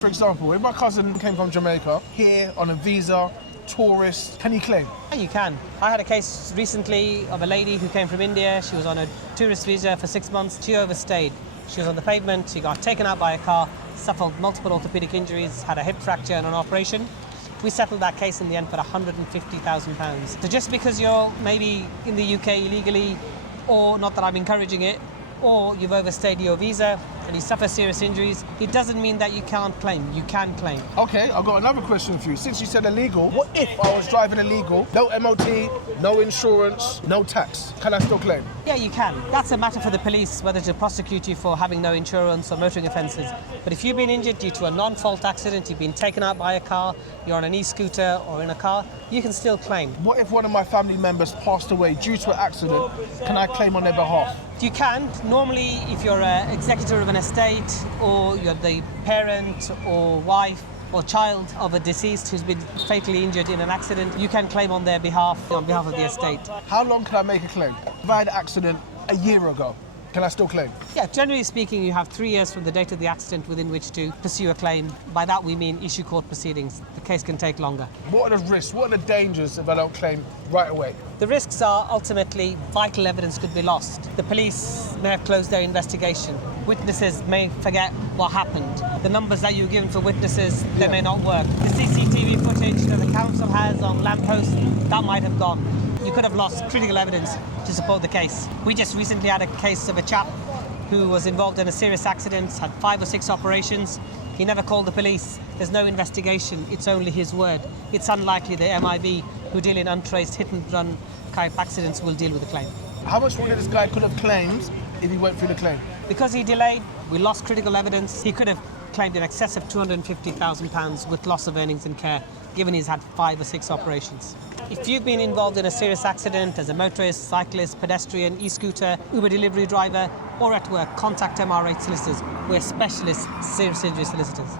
For example, if my cousin came from Jamaica, here on a visa, tourist, can he claim? Yeah, you can. I had a case recently of a lady who came from India. She was on a tourist visa for 6 months. She overstayed. She was on the pavement. She got taken out by a car, suffered multiple orthopedic injuries, had a hip fracture and an operation. We settled that case in the end for £150,000. So just because you're maybe in the UK illegally, or not that I'm encouraging it, or you've overstayed your visa and you suffer serious injuries, it doesn't mean that you can't claim. You can claim. Okay, I've got another question for you. Since you said illegal, what if I was driving illegal, no MOT, no insurance, no tax? Can I still claim? Yeah, you can. That's a matter for the police, whether to prosecute you for having no insurance or motoring offences. But if you've been injured due to a non-fault accident, you've been taken out by a car, you're on an e-scooter or in a car, you can still claim. What if one of my family members passed away due to an accident? Can I claim on their behalf? You can. Normally, if you're an executor of an estate or you're the parent or wife or child of a deceased who's been fatally injured in an accident, you can claim on their behalf, on behalf of the estate. How long can I make a claim? If I had an accident a year ago, can I still claim? Yeah, generally speaking, you have 3 years from the date of the accident within which to pursue a claim. By that we mean issue court proceedings. The case can take longer. What are the risks? What are the dangers if I don't claim right away? The risks are ultimately vital evidence could be lost. The police may have closed their investigation. Witnesses may forget what happened. The numbers that you're given for witnesses, they may not work. The CCTV footage that the council has on lampposts, that might have gone. You could have lost critical evidence to support the case. We just recently had a case of a chap who was involved in a serious accident, had 5 or 6 operations. He never called the police. There's no investigation. It's only his word. It's unlikely the MIB, who deal in untraced hit-and-run type accidents, will deal with the claim. How much money this guy could have claimed if he went through the claim? Because he delayed, we lost critical evidence. He could have claimed in excess of £250,000 with loss of earnings and care, given he's had 5 or 6 operations. If you've been involved in a serious accident as a motorist, cyclist, pedestrian, e-scooter, Uber delivery driver, or at work, contact MR8 Solicitors. We're specialist serious injury solicitors.